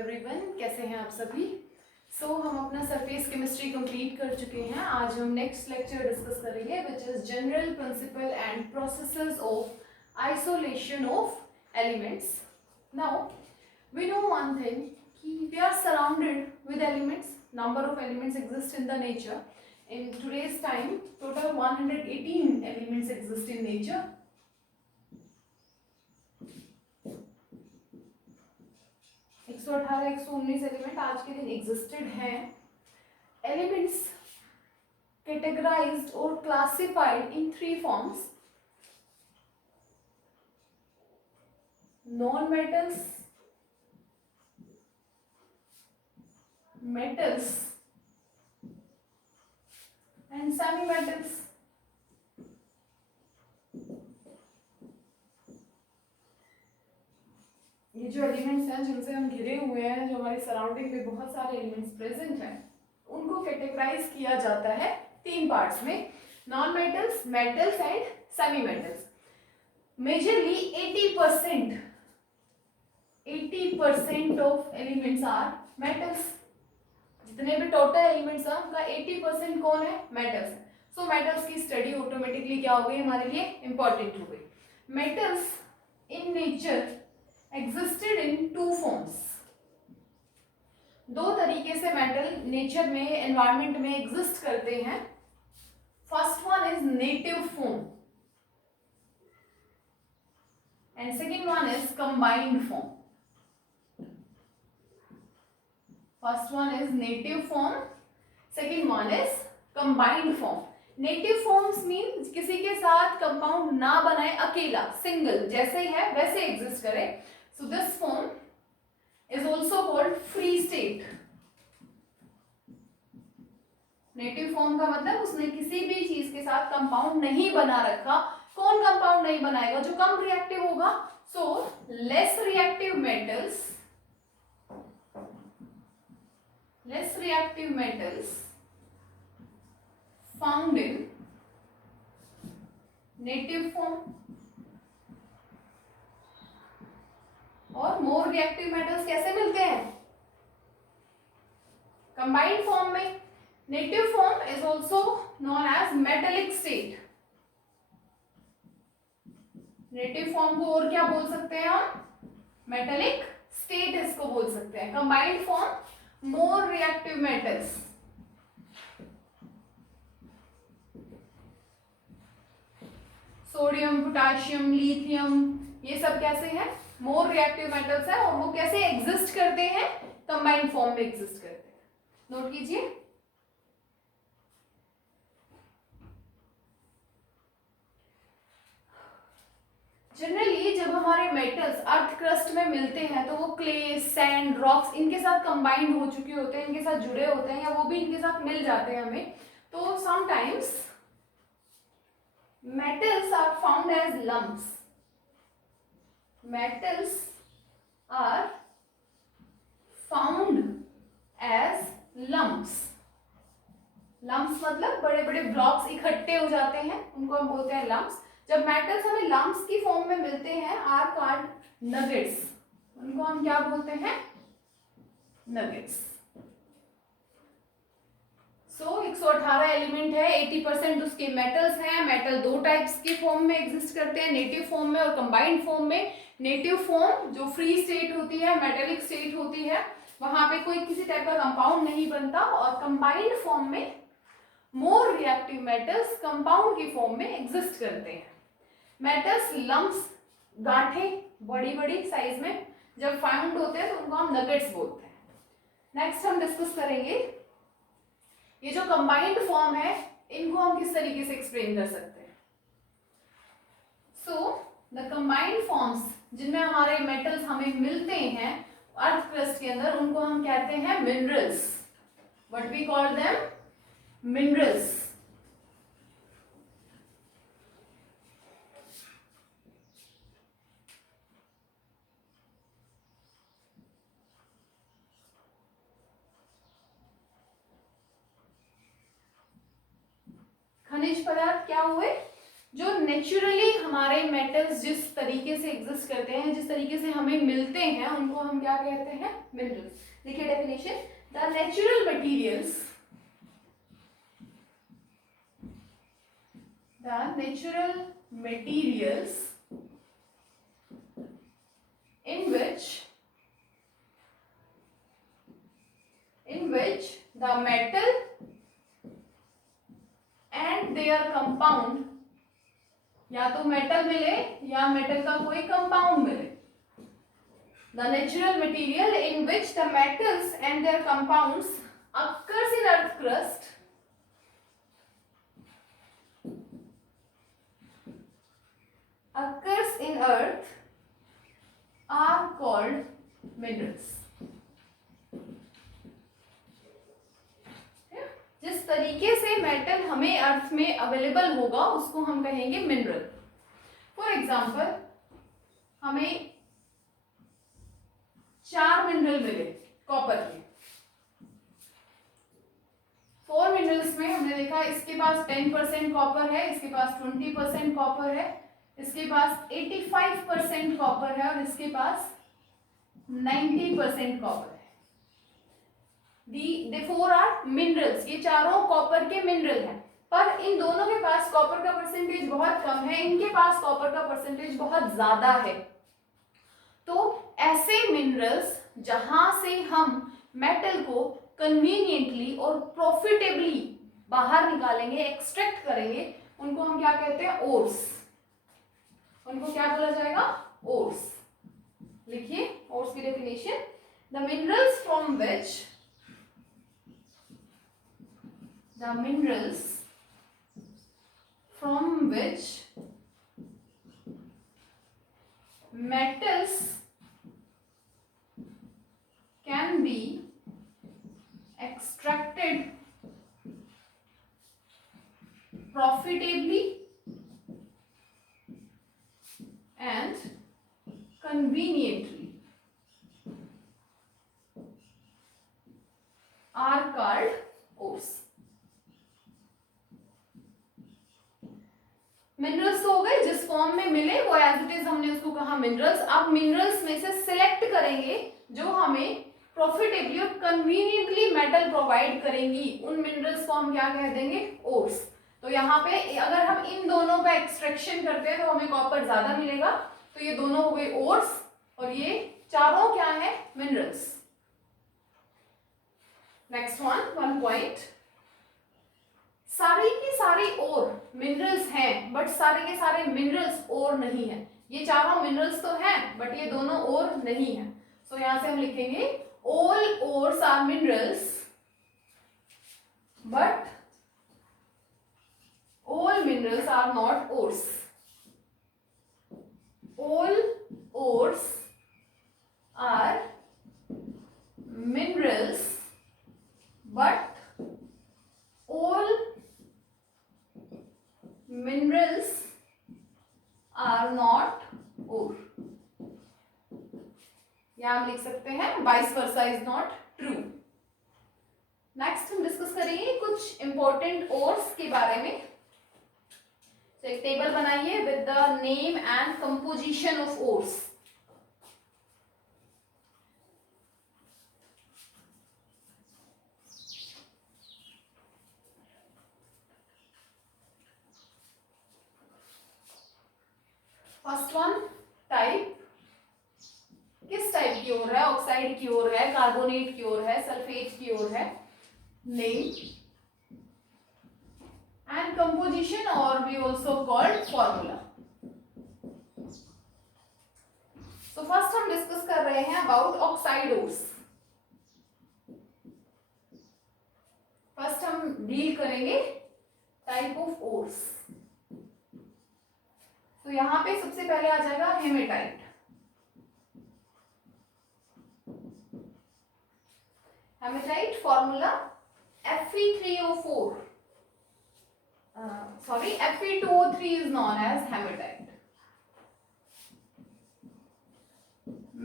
Everyone, कैसे हैं आप सभी। हम अपना सरफेस केमिस्ट्री कंप्लीट कर चुके हैं। आज हम नेक्स्ट लेक्चर डिस्कस करेंगे which is general principle and processes of isolation of elements. Now we know one thing कि we are surrounded with elements, number of elements exist in the nature. In today's time, total 118 elements exist in nature. 118, 119 element आज के दिन existed हैं। Elements categorised और classified in 3 forms: non metals, metals and semi metals. ये जो elements हैं जिनसे हम घिरे हुए हैं, जो हमारी सराउंडिंग में बहुत सारे एलिमेंट्स प्रेजेंट हैं, उनको कैटेगराइज किया जाता है 3 पार्ट्स में: non metals, metals and semi metals. Majorly 80% of elements are metals. जितने भी टोटल एलिमेंट्स हैं उनका 80% कौन है? मेटल्स है। सो मेटल्स की स्टडी ऑटोमेटिकली क्या हो गई हमारे लिए? इंपॉर्टेंट हो गई। Metals in nature existed in 2 forms. 2 तरीके से मेटल नेचर में, एनवायरमेंट में एग्जिस्ट करते हैं। First one is native form and second one is combined form. First one is native form, second one is combined form. Native forms mean किसी के साथ compound ना बनाए, अकेला, सिंगल, जैसे ही है वैसे एग्जिस्ट करे। So this form is also called free state. Native form का मतलब उसने किसी भी चीज के साथ कंपाउंड नहीं बना रखा। कौन कंपाउंड नहीं बनाएगा? जो कम रिएक्टिव होगा। So less reactive metals found in native form और मोर रिएक्टिव मेटल्स कैसे मिलते हैं? कंबाइंड फॉर्म में। Native form is also known as metallic state. Native form को और क्या बोल सकते हैं हम? मेटेलिक स्टेट इसको बोल सकते हैं। कंबाइंड फॉर्म मोर reactive metals. Sodium, potassium, lithium, ये सब कैसे हैं? मोर रिएक्टिव मेटल्स है। और वो कैसे एग्जिस्ट करते हैं? कंबाइंड फॉर्म में एग्जिस्ट करते हैं। नोट कीजिए। जनरली जब हमारे मेटल्स अर्थ क्रस्ट में मिलते हैं तो वो क्ले, सैंड, रॉक्स इनके साथ कंबाइंड हो चुके होते हैं, इनके साथ जुड़े होते हैं, या वो भी इनके साथ मिल जाते हैं हमें। तो sometimes metals are found as lumps. Metals are found as lumps. lumps मतलब बड़े बड़े ब्लॉक्स इकट्ठे हो जाते हैं, उनको हम बोलते हैं lumps. जब मेटल्स हमें lumps की फॉर्म में मिलते हैं, आर कॉल्ड nuggets. उनको हम क्या बोलते हैं? nuggets. 118 एलिमेंट है, 80% उसके मेटल्स हैं। मेटल 2 टाइप्स के फॉर्म में एग्जिस्ट करते हैं, नेटिव फॉर्म में और कंबाइंड फॉर्म में। नेटिव फॉर्म जो फ्री स्टेट होती है, मेटेलिक स्टेट होती है, वहां पे कोई किसी टाइप का कंपाउंड नहीं बनता। और कंबाइंड फॉर्म में मोर रिएक्टिव मेटल्स कंपाउंड की फॉर्म में एग्जिस्ट करते हैं। मेटल्स लम्प्स, गांठें बड़ी बड़ी साइज में जब फाउंड होते हैं तो उनको हम नगेट्स बोलते हैं। नेक्स्ट हम डिस्कस करेंगे ये जो कंबाइंड फॉर्म है, इनको हम किस तरीके से एक्सप्लेन कर सकते हैं। सो द कंबाइंड फॉर्म्स जिनमें हमारे मेटल्स हमें मिलते हैं अर्थ क्रस्ट के अंदर, उनको हम कहते हैं minerals. What we call them? Minerals. खनिज पदार्थ क्या हुए? जो नेचुरली हमारे मेटल्स जिस तरीके से एग्जिस्ट करते हैं, जिस तरीके से हमें मिलते हैं, उनको हम क्या कहते हैं? मिनरल्स। देखिए definition, the natural materials, the natural materials in which the metal and their compound, या तो मेटल मिले या मेटल का कोई कंपाउंड मिले, the natural material in which the metals and their compounds occurs in earth crust are called minerals. जिस तरीके से मेटल हमें अर्थ में अवेलेबल होगा उसको हम कहेंगे मिनरल। फॉर एग्जाम्पल, हमें 4 मिनरल मिले कॉपर के। 4 मिनरल्स में हमने देखा इसके पास 10% कॉपर है, इसके पास 20% कॉपर है, इसके पास 85% कॉपर है और इसके पास 90% कॉपर है। The 4 are minerals, ये चारों कॉपर के मिनरल हैं, पर इन दोनों के पास कॉपर का परसेंटेज बहुत कम है, इनके पास कॉपर का परसेंटेज बहुत ज्यादा है। तो ऐसे मिनरल्स जहां से हम मेटल को कन्वीनियंटली और प्रॉफिटेबली बाहर निकालेंगे, एक्सट्रैक्ट करेंगे, उनको हम क्या कहते हैं? ओर्स। उनको क्या बोला जाएगा? ओर्स। लिखिए ओर्स की definition, the minerals from which metals can be extracted profitably and conveniently are called ores. Minerals हो गए, जिस फॉर्म में मिले वो एज इट इज हमने उसको कहा मिनरल्स। अब मिनरल्स में से सिलेक्ट करेंगे जो हमें प्रॉफिटेबली और कन्वीनियंटली मेटल प्रोवाइड करेंगी, उन मिनरल्स को हम क्या कह देंगे? ओर्स। तो यहाँ पे अगर हम इन दोनों का एक्सट्रैक्शन करते हैं तो हमें कॉपर ज्यादा मिलेगा, तो ये दोनों हो गए ओर्स और ये चारों क्या है? मिनरल्स। नेक्स्ट वन पॉइंट, सारे के सारे ओर मिनरल्स हैं बट सारे के सारे मिनरल्स ओर नहीं है। ये चारों मिनरल्स तो हैं बट ये दोनों ओर नहीं है। सो यहां से हम लिखेंगे all ores are minerals but all minerals are not ores. All ores are minerals but all minerals are not ore। यहां हम लिख सकते हैं vice versa is not true। Next हम डिस्कस करेंगे कुछ इंपॉर्टेंट ओर्स के बारे में। तो एक टेबल बनाइए with the name and composition of ores. First one, type, किस टाइप की ओर है? ऑक्साइड की ओर है, कार्बोनेट की ओर है, सल्फेट की ओर है। नेम एंड कंपोजिशन और भी also called formula. So first हम डिस्कस कर रहे हैं अबाउट ऑक्साइड ओर्स। फर्स्ट हम डील करेंगे टाइप ऑफ ओर्स। तो यहां पे सबसे पहले आ जाएगा hematite. Hematite formula Fe3O4, sorry, Fe2O3 is known as hematite.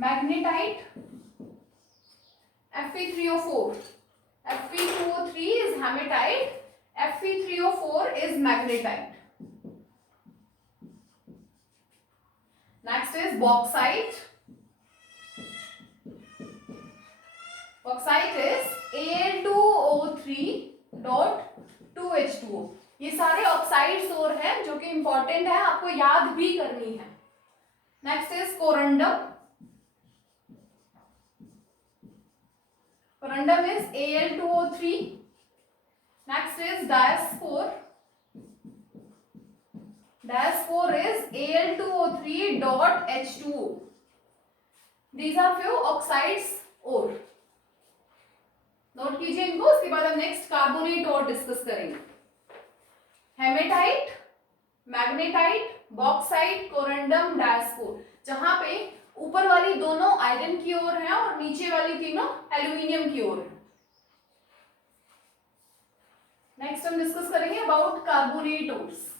Magnetite Fe3O4, Fe2O3 is hematite, Fe3O4 is magnetite. bauxite. Bauxite is Al2O3.2H2O. ये सारे ऑक्साइड्स और हैं जो कि इंपॉर्टेंट है, आपको याद भी करनी है. Next is corundum. Corundum is Al2O3. Next is diaspore. Diaspore is Al2O3.H2O. These are few oxides और नोट कीजिए इनको. उसके बाद हम नेक्स्ट कार्बोनेट और डिस्कस करेंगे. Hematite, magnetite, bauxite, corundum, diaspore. जहां पे ऊपर वाली दोनों आयरन की ओर है और नीचे वाली तीनों एल्यूमिनियम की ओर है. नेक्स्ट हम डिस्कस करेंगे about carbonate ores.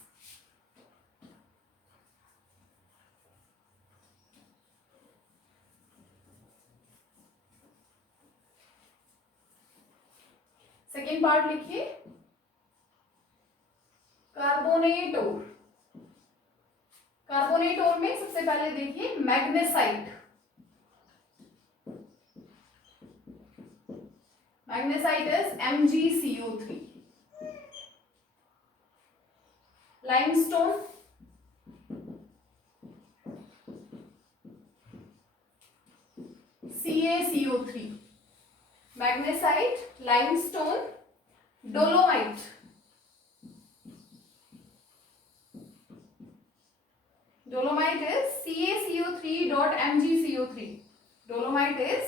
Second part लिखिए, कार्बोनेट ओर. कार्बोनेट ओर में सबसे पहले देखिए magnesite. Magnesite is MgCO3. Limestone, CaCO3. Magnesite, limestone, dolomite. Dolomite is CaCO3.MgCO3. Dolomite is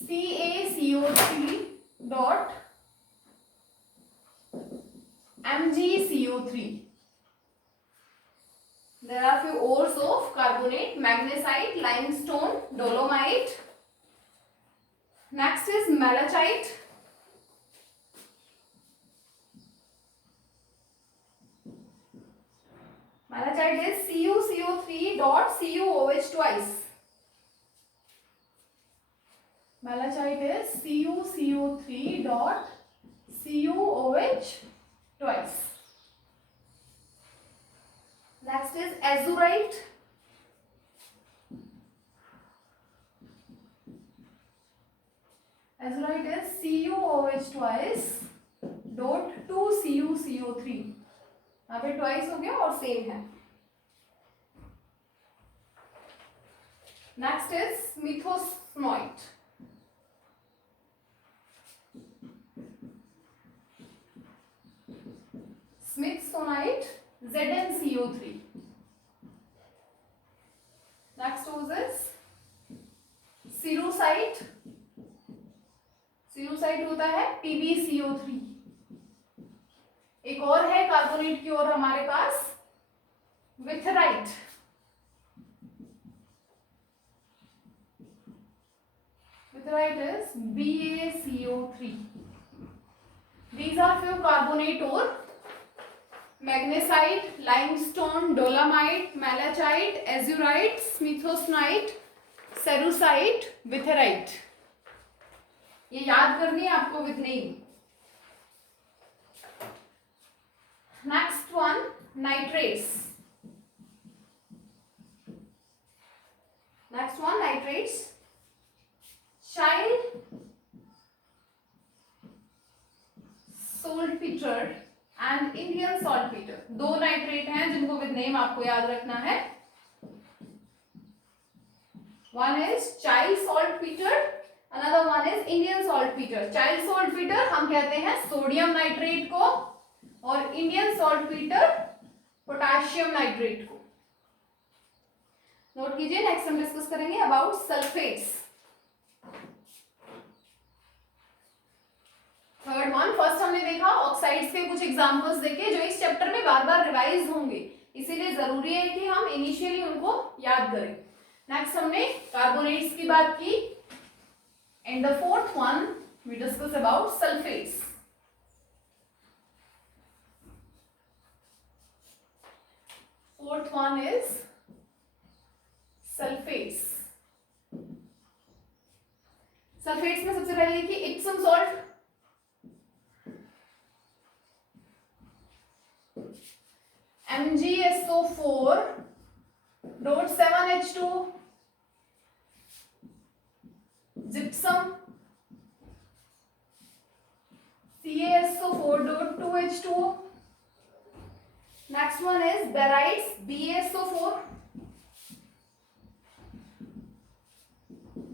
CaCO3.MgCO3. There are few ores of carbonate: magnesite, limestone, dolomite. Next is malachite. Malachite is CuCO3.CuOH twice. Malachite is CuCO3.CuOH twice. Next is azurite. Azurite is CuOH twice dot 2CuCO3. यहाँ पे twice हो गया और same है. Next is smithsonite. Smithsonite ZnCO3. Next is cerussite. Cerussite होता है PbCO3. एक और है कार्बोनेट की ओर हमारे पास विथराइट. विथराइट is BaCO3. These are few carbonate ore: magnesite, limestone, dolomite, malachite, azurite, smithsonite, cerussite, witherite. ये याद करनी है आपको with name. Next one, nitrates. Next one, nitrates. Child saltpeter and Indian saltpeter. दो नाइट्रेट हैं जिनको विद नेम आपको याद रखना है. One is child saltpeter, another one is Indian saltpeter. Child saltpeter हम कहते हैं सोडियम नाइट्रेट को और इंडियन सॉल्टपीटर पोटेशियम नाइट्रेट को. नोट कीजिए. नेक्स्ट हम डिस्कस करेंगे about sulphates. Third one. First हमने देखा ऑक्साइड्स के कुछ एग्जांपल्स देखे जो इस चैप्टर में बार बार रिवाइज होंगे, इसीलिए जरूरी है कि हम इनिशियली उनको याद करें. नेक्स्ट हमने कार्बोनेट्स की बात की. And the fourth one we discuss about sulphates. Fourth one is sulfates. Sulfates में सबसे पहले देखिए Epsom salt. MgSO4.7 1H2O, gypsum, CaSO4.2H2O. Next one is barytes, BaSO4,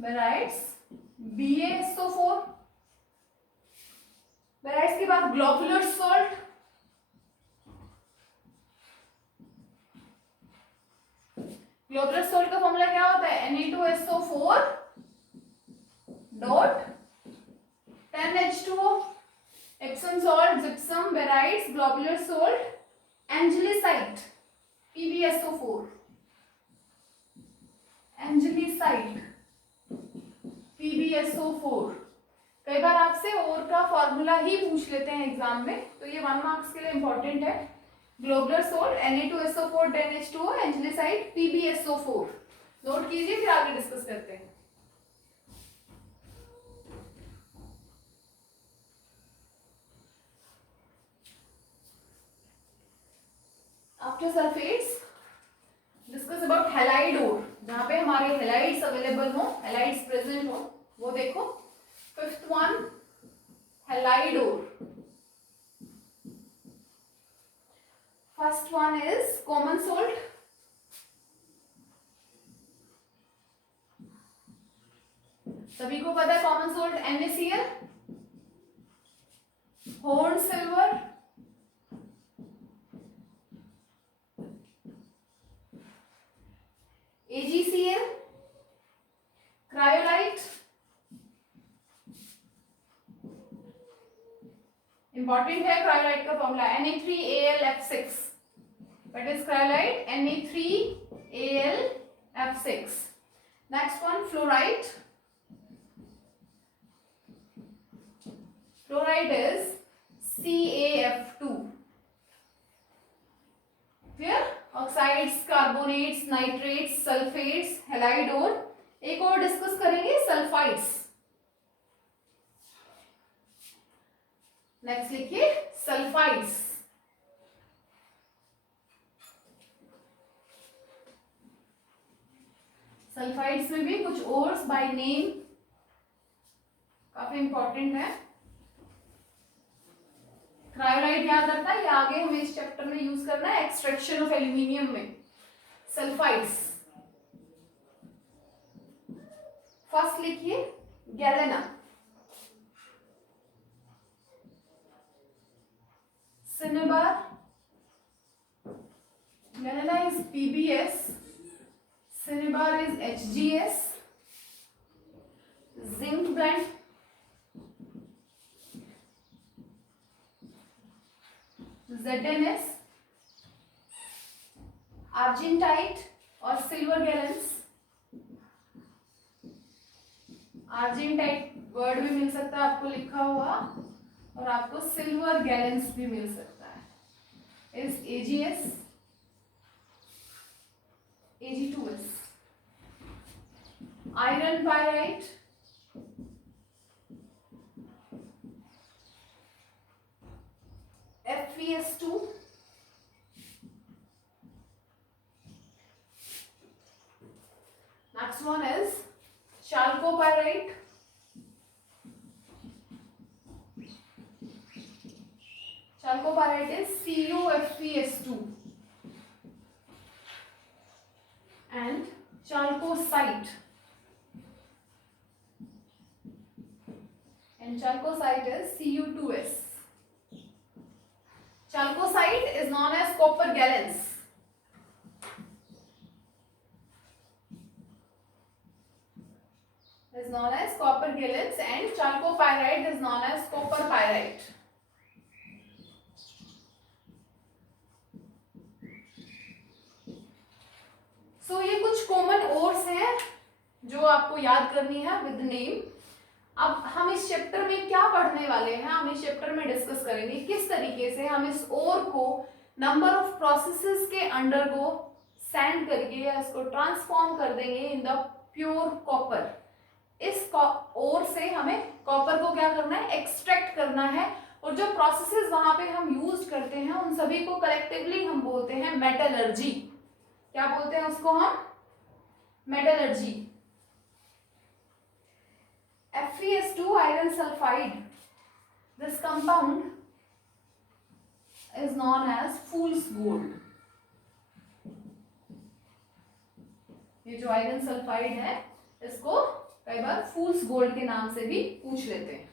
barytes, BaSO4. barytes के बाद ग्लोबुलर सॉल्ट, ग्लोबुलर सॉल्ट का formula क्या होता है? Na2SO4 dot 10H2O. Epsom salt, gypsum, barytes, Glauber's salt, anglesite, PbSO4, anglesite, PbSO4. कई बार आपसे और का फॉर्मूला ही पूछ लेते हैं एग्जाम में, तो ये 1 मार्क्स के लिए इंपॉर्टेंट है. Globular salt, Na2SO4 10H2O, एंजलीसाइट, PbSO4. Note कीजिए, फिर आगे डिस्कस करते हैं. After sulphates discuss about halide ore, जहां पे हमारे हैलाइड्स अवेलेबल हो, हैलाइड्स प्रेजेंट हो, वो देखो. Fifth one, halide ore. First one is common salt, सभी को पता है common salt NaCl, horn silver, AgCl, cryolite. Important है क्रायोलाइट का formula Na3AlF6. What is cryolite? Na3AlF6. Next one, fluorite. Fluorite is CaF2. Clear? Oxides, carbonates, nitrates, sulphates, halide और एक और discuss करेंगे, सल्फाइड्स. नेक्स्ट लिखिए सल्फाइड्स. सल्फाइड्स में भी कुछ और बाय नेम काफी इंपॉर्टेंट है. क्रायोलाइट याद रखना, ये आगे हमें इस चैप्टर में यूज करना है एक्सट्रैक्शन ऑफ एल्यूमिनियम में. सल्फाइड्स. फर्स्ट लिखिए galena, cinnabar. Galena is PbS, cinnabar is HgS. Zinc blende, ZnS. आर्जेंटाइट और सिल्वर गैलेंस. आर्जेंटाइट वर्ड भी मिल सकता है आपको लिखा हुआ, और आपको सिल्वर गैलेंस भी मिल सकता है. Is AgS, Ag2S. Iron pyrite, FeS2. Next one is chalcopyrite. Chalcopyrite is CuFeS2. And chalcocite. And chalcocite is Cu2S. Chalcocite is known as copper gallons. Is known as copper gallons, and chalcopyrite is known as copper pyrite. So ये कुछ common ores हैं जो आपको याद करनी है with name. अब हम इस चैप्टर में क्या पढ़ने वाले हैं, हम इस चैप्टर में डिस्कस करेंगे किस तरीके से हम इस ओर को नंबर ऑफ प्रोसेसेस के अंडर को सैंड करके या इसको ट्रांसफॉर्म कर देंगे इन द प्योर कॉपर. इस ओर से हमें कॉपर को क्या करना है, एक्सट्रैक्ट करना है. और जो प्रोसेसेस वहां पे हम यूज करते हैं उन सभी को कलेक्टिवली हम बोलते हैं मेटलर्जी. क्या बोलते हैं उसको हम? Metallurgy, Fe2 iron sulfide, this compound is known as fool's gold. ये जो आयरन सल्फाइड है इसको कई बार फूल्स गोल्ड के नाम से भी पूछ लेते हैं।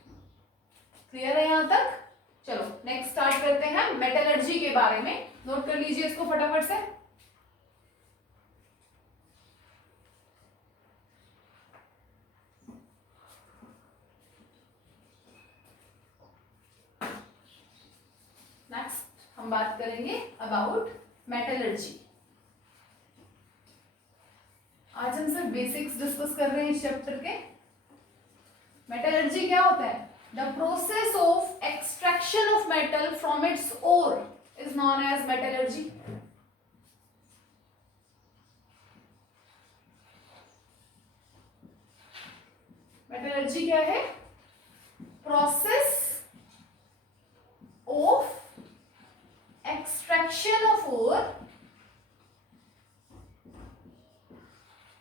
क्लियर है यहां तक? चलो नेक्स्ट स्टार्ट करते हैं मेटलर्जी के बारे में। नोट कर लीजिए इसको फटाफट से। नेक्स्ट हम बात करेंगे अबाउट मेटलर्जी। आज हम सिर्फ बेसिक्स डिस्कस कर रहे हैं इस चैप्टर के। मेटलर्जी क्या होता है? The process of extraction of metal from its ore is known as metallurgy. Metallurgy क्या है? Process of extraction of ore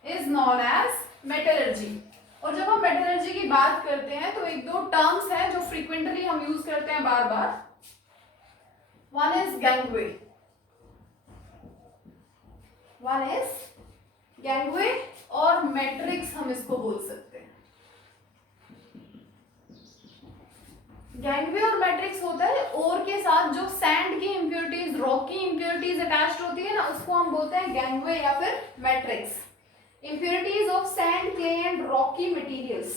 is known as metallurgy. और जब हम मेटलर्जी की बात करते हैं तो एक दो टर्म्स हैं जो फ्रीक्वेंटली हम यूज करते हैं बार बार। वन इज गैंगवे, और मैट्रिक्स हम इसको बोल सकते हैं। गैंगवे और मैट्रिक्स होता है ओर के साथ जो सैंड की इंप्योरिटीज, रॉक की इंप्योरिटीज अटैच्ड होती है ना, उसको हम बोलते हैं गैंगवे या फिर matrix. Impurities of sand, clay and rocky materials.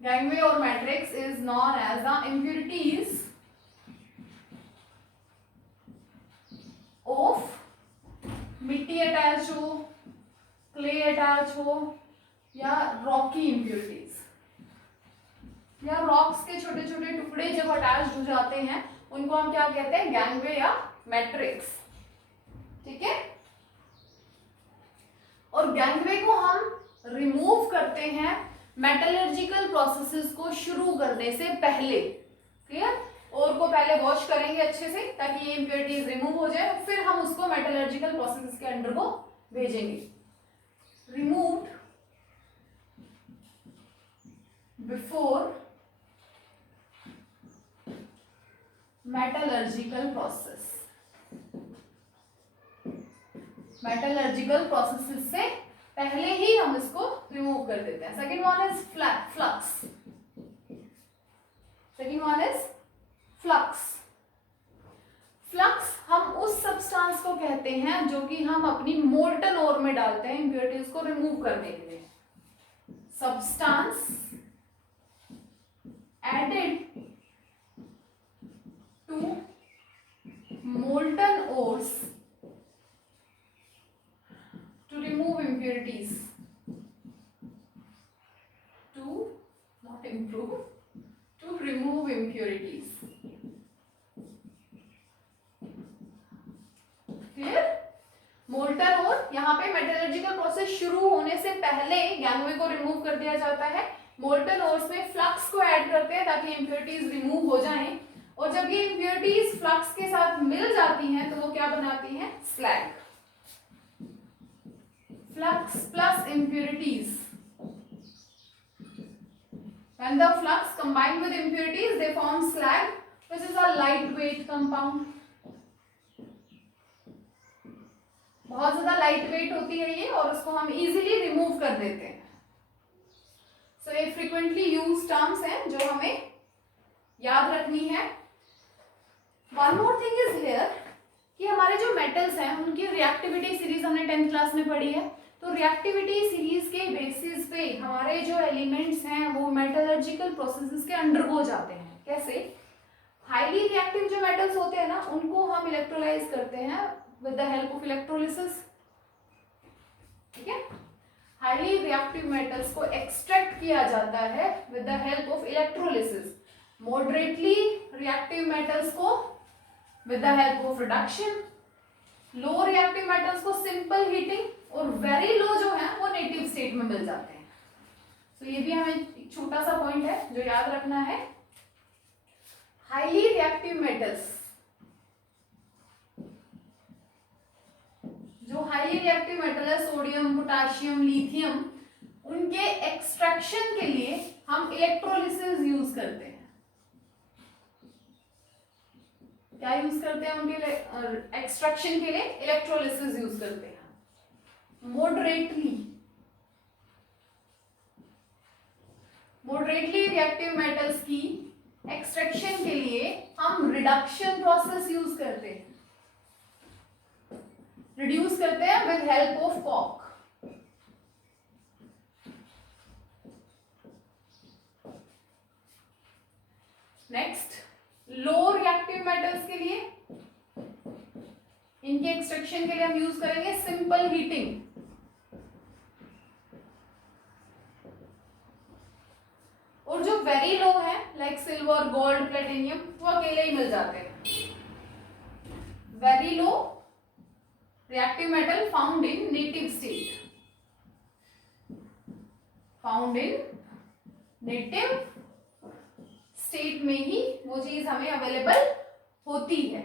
Gangway or matrix is known as the impurities of मिट्टी अटैच हो, क्ले अटैच हो या रॉकी impurities, या रॉक्स के छोटे छोटे टुकड़े जब अटैच हो जाते हैं उनको हम क्या कहते हैं? गैंगवे या मैट्रिक्स। ठीक है। और गैंगवे को हम रिमूव करते हैं मेटलर्जिकल प्रोसेसेस को शुरू करने से पहले। क्लियर? और को पहले वॉश करेंगे अच्छे से ताकि ये इंप्योरिटीज रिमूव हो जाए, फिर हम उसको मेटलर्जिकल प्रोसेसेस के अंडर को भेजेंगे। Removed before metallurgical process. Metallurgical processes से पहले ही हम इसको रिमूव कर देते हैं। Second one is flux. Flux हम उस सब्सटेंस को कहते हैं जो कि हम अपनी मोल्टन ओर में डालते हैं इंप्योरिटीज को रिमूव करने के लिए। Substance added to molten ores to remove impurities, to not improve, to remove impurities. Clear? Molten और यहाँ पे मेटलर्जिकल प्रोसेस शुरू होने से पहले गैंगवे को रिमूव कर दिया जाता है। मोल्टन ओर्स में फ्लक्स को ऐड करते हैं ताकि इंप्योरिटीज रिमूव हो जाएं, और जब ये इंप्योरिटीज फ्लक्स के साथ मिल जाती हैं तो वो क्या बनाती हैं? Slag. Flux plus impurities. When the flux combine with impurities, they form slag, which is a lightweight compound. बहुत ज्यादा लाइट वेट होती है ये, और उसको हम इजीली रिमूव कर देते हैं। सो ये फ्रीक्वेंटली यूज टर्म्स हैं जो हमें याद रखनी है। One more thing is here कि हमारे जो मेटल्स हैं उनकी रिएक्टिविटी सीरीज हमने 10th क्लास में पढ़ी है। तो रिएक्टिविटी सीरीज के बेसिस पे हमारे जो एलिमेंट्स हैं वो मेटलर्जिकल प्रोसेसेस के अंडरगो जाते हैं। कैसे? हाईली रिएक्टिव जो मेटल्स होते हैं ना, उनको हम इलेक्ट्रोलाइज करते हैं with the help of electrolysis. ठीक है। हाईली रिएक्टिव मेटल्स को एक्सट्रैक्ट किया जाता है with the help of electrolysis. Moderately reactive metals को with the help of reduction, low reactive metals को सिंपल हीटिंग, और वेरी लो जो है वो नेटिव स्टेट में मिल जाते हैं। तो ये भी हमें एक छोटा सा पॉइंट है जो याद रखना है। हाईली रिएक्टिव मेटल्स जो हाईली रिएक्टिव मेटल है सोडियम, पोटाशियम, लिथियम, उनके एक्सट्रैक्शन के लिए हम इलेक्ट्रोलिसिस यूज करते हैं। क्या यूज करते हैं उनके एक्सट्रैक्शन के लिए? इलेक्ट्रोलिसिस यूज करते हैं। मॉडरेटली रिएक्टिव मेटल्स की एक्सट्रैक्शन के लिए हम रिडक्शन प्रोसेस यूज करते हैं, रिड्यूस करते हैं with help of coke. Next, low reactive metals के लिए, इनके एक्सट्रैक्शन के लिए हम यूज करेंगे सिंपल हीटिंग। और जो वेरी लो है लाइक सिल्वर, गोल्ड, प्लेटिनियम, वो अकेले ही मिल जाते हैं। Very low reactive metal found in native state, found in native state में ही वो चीज हमें अवेलेबल होती है।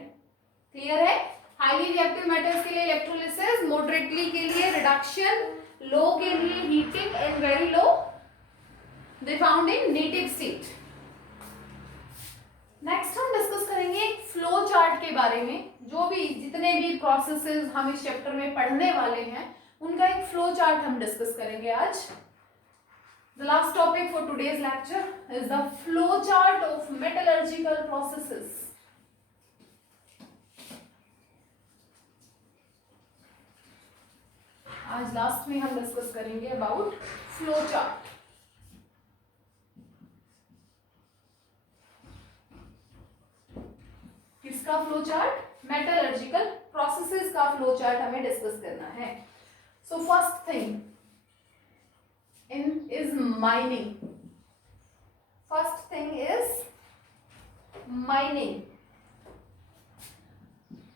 क्लियर है? हाईली रिएक्टिव मेटल्स के लिए इलेक्ट्रोलिसिस, मॉडरेटली के लिए रिडक्शन, लो के लिए heating and very low they found in native state. Next हम डिस्कस करेंगे एक फ्लो चार्ट के बारे में। जो भी जितने भी प्रोसेसेस हम इस चैप्टर में पढ़ने वाले हैं उनका एक फ्लो चार्ट हम डिस्कस करेंगे आज। The last topic for today's lecture is the flow chart of metallurgical processes. आज लास्ट में हम डिस्कस करेंगे अबाउट फ्लो चार्ट। किसका फ्लो चार्ट? मेटलर्जिकल प्रोसेसेस का फ्लो चार्ट हमें डिस्कस करना है। So first thing in is mining. First thing is mining.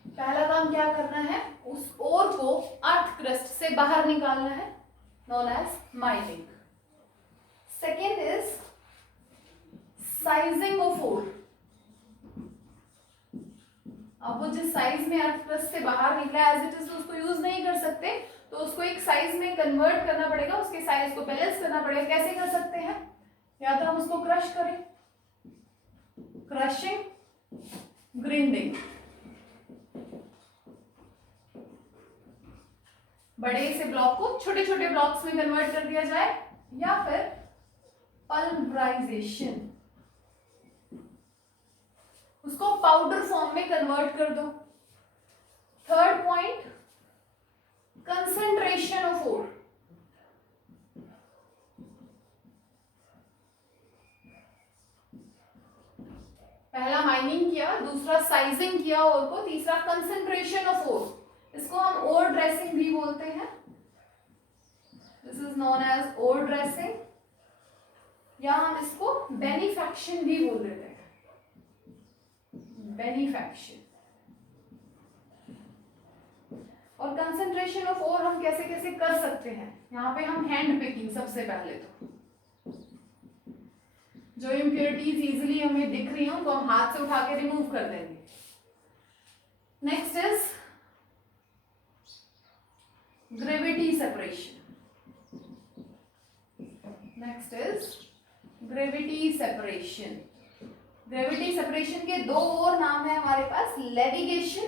पहला काम क्या करना है? उस ओर को अर्थ क्रस्ट से बाहर निकालना है, known as mining. Second is sizing of ore. अब वो जिस साइज में अर्थ क्रस्ट से बाहर निकला एज इट इज तो उसको यूज नहीं कर सकते, तो उसको एक साइज में कन्वर्ट करना पड़ेगा, उसके साइज को बैलेंस करना पड़ेगा। कैसे कर सकते हैं? या तो हम उसको क्रश करें, क्रशिंग, ग्राइंडिंग, बड़े से ब्लॉक को छोटे छोटे ब्लॉक्स में कन्वर्ट कर दिया जाए, या फिर पल्वराइजेशन, उसको पाउडर फॉर्म में कन्वर्ट कर दो। Third point, concentration of ore. पहला माइनिंग किया, दूसरा साइजिंग किया ओर को, तीसरा कंसंट्रेशन ऑफ ओर। इसको हम ओर ड्रेसिंग भी बोलते हैं। This is known as ore dressing, या हम इसको बेनिफैक्शन भी बोल देते हैं। बेनिफैक्शन। और कंसंट्रेशन ऑफ ओर हम कैसे कैसे कर सकते हैं? यहाँ पे हम हैंड पिकिंग, सबसे पहले तो जो इम्प्योरिटीज इजीली हमें दिख रही हो तो हम हाथ से उठा के रिमूव कर देंगे। Next is gravity separation. Next is gravity separation. Gravity separation के दो और नाम है हमारे पास, लेविगेशन,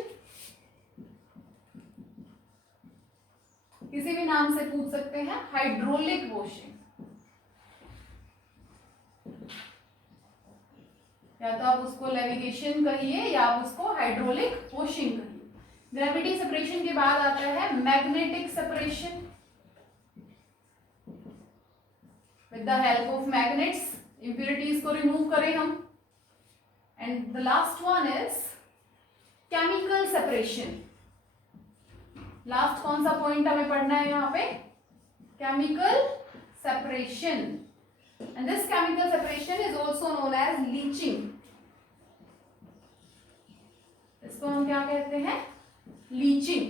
किसी भी नाम से पूछ सकते हैं, हाइड्रोलिक वॉशिंग। या तो आप उसको लेविगेशन कहिए या आप उसको हाइड्रोलिक वॉशिंग कहिए। ग्रेविटी सेपरेशन के बाद आता है magnetic separation. With the help of magnets impurities को रिमूव करें हम। And the last one is chemical separation. Last कौन सा पॉइंट हमें पढ़ना है यहाँ पे? chemical separation. And this chemical separation is also known as leaching. इसको हम क्या कहते हैं? leaching.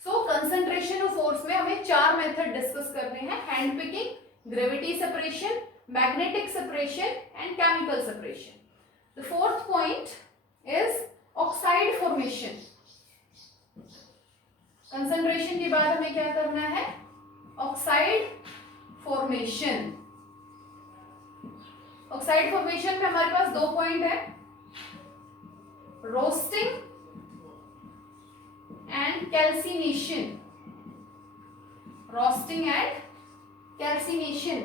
So concentration of force में हमें चार मेथड डिस्कस करने हैं: hand picking, gravity separation, magnetic separation and chemical separation. The fourth point is oxide formation. Concentration के बाद हमें क्या करना है, ऑक्साइड फॉर्मेशन। ऑक्साइड फॉर्मेशन में हमारे पास 2 पॉइंट है, roasting and calcination. Roasting and calcination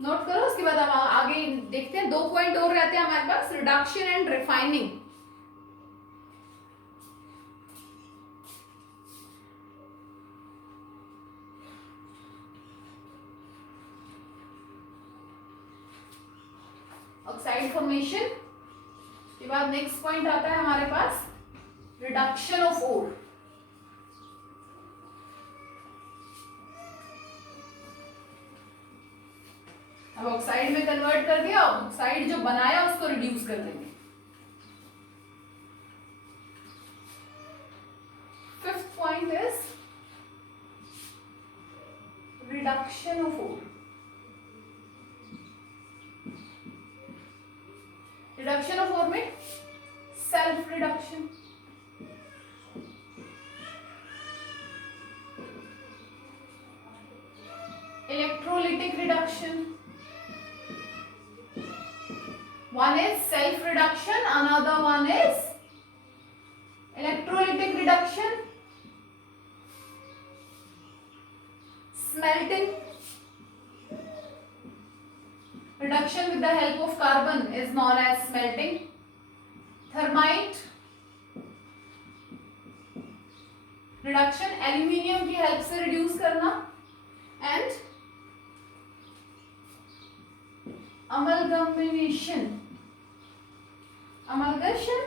note करो। उसके बाद हम आगे देखते हैं, 2 पॉइंट और रहते हैं हमारे पास, reduction and refining. Oxide formation के बाद नेक्स्ट पॉइंट आता है हमारे पास, रिडक्शन ऑफ ओर। अब ऑक्साइड में कन्वर्ट कर दिया, ऑक्साइड जो बनाया उसको रिड्यूस कर देंगे। Fifth point is reduction of ore. Reduction of ore में self reduction, electrolytic reduction. One is self reduction, another one is electrolytic reduction. Smelting. Reduction with the help of carbon is known as smelting. Thermite. Reduction aluminium की help से reduce करना. And amalgamation. Amalgamation.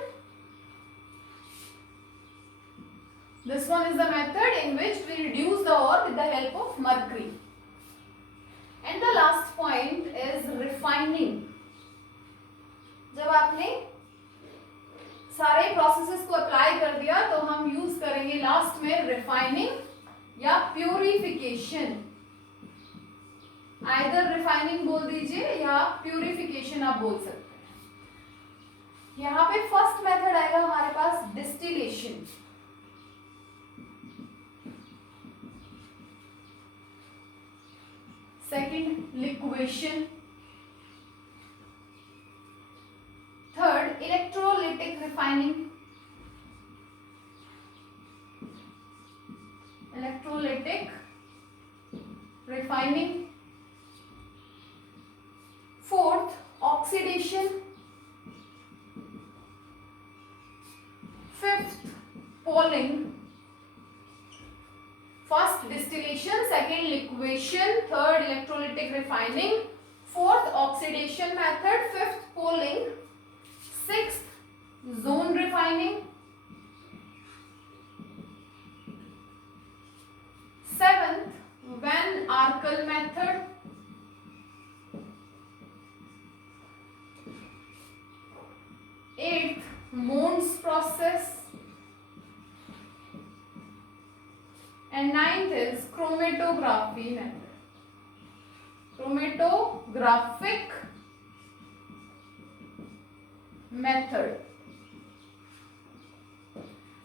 This one is the method in which we reduce the ore with the help of mercury. And the last point is refining. जब आपने सारे processes को apply कर दिया तो हम यूज करेंगे लास्ट में रिफाइनिंग या प्यूरिफिकेशन। आइदर रिफाइनिंग बोल दीजिए या प्यूरिफिकेशन आप बोल सकते हैं। यहाँ पे फर्स्ट मेथड आएगा हमारे पास distillation. Second liquation, third electrolytic refining, electrolytic refining, fourth oxidation, fifth poling. First distillation, second liquation, third electrolytic refining, fourth oxidation method, fifth poling, sixth zone refining, seventh van Arkel method, eighth Mond's process, and ninth is chromatography method, chromatographic method.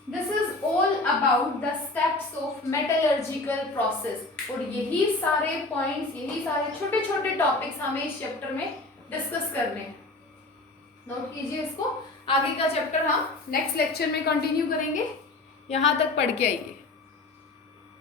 This is all about the steps of metallurgical process. और यही सारे points, यही सारे छोटे छोटे topics हमें इस chapter में डिस्कस करने हैं। नोट कीजिए इसको। आगे का चैप्टर हम नेक्स्ट लेक्चर में कंटिन्यू करेंगे। यहाँ तक पढ़ के आइए।